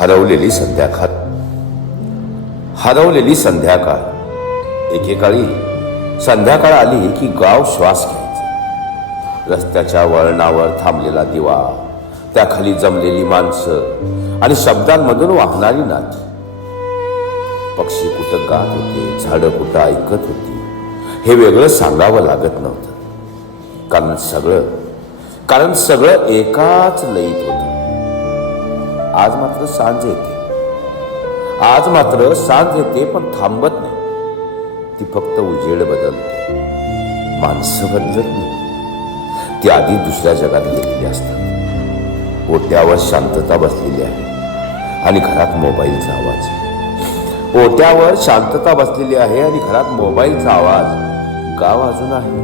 हरवलेली संध्याकाळ. एकेकाळी संध्याकाळ आली की गाव श्वास घ्यायचं. रस्त्याच्या वळणावर थांबलेला दिवा, त्याखाली जमलेली माणसं आणि शब्दांमधून वाहणारी नाती. पक्षी कुठं गात होते, झाडं कुठं ऐकत होती, हे वेगळं सांगावं लागत नव्हतं. कारण सगळं एकाच लयीत होतं. आज मात्र सांज येते पण थांबत नाही. ती फक्त उजेड बदलते, माणसं बदलत नाही. ती आधी दुसऱ्या जगात गेलेली असतात. ओट्यावर शांतता बसलेली आहे आणि घरात मोबाईलचा आवाज. गाव अजून आहे,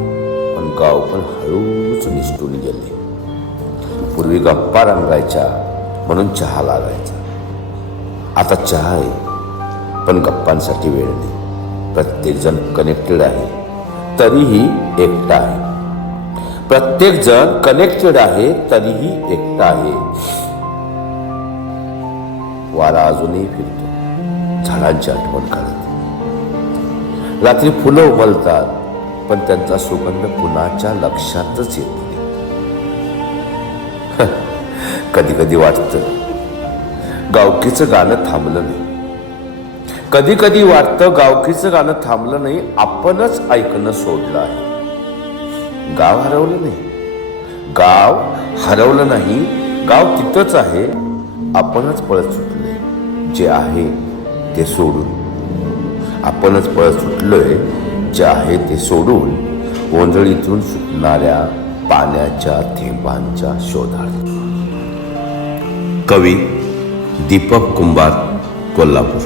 पण गाव पण हळूच निसटून गेले. पूर्वी गप्पा रंगायच्या म्हणून चहा लागायचा. आता चहा आहे पण गप्पांसाठी वेळ नाही. प्रत्येक जण कनेक्टेड आहे तरीही एकटा आहे. वारा अजूनही फिरतो, झाडांची आठवण काढत. रात्री फुलं उमलतात पण त्यांचा सुगंध कुणाच्या लक्षातच येत नाही. कधी कधी वाटतं गावकीचं गाणं थांबलं नाही. आपणच ऐकणं सोडलं आहे. गाव हरवलं नाही. गाव तिथंच आहे. आपणच पळत सुटलोय जे आहे ते सोडून. गोंधळीतून सुटणाऱ्या पाण्याच्या थेंबांच्या शोधात. कवी दीपक कुंभार, कोल्हापूर.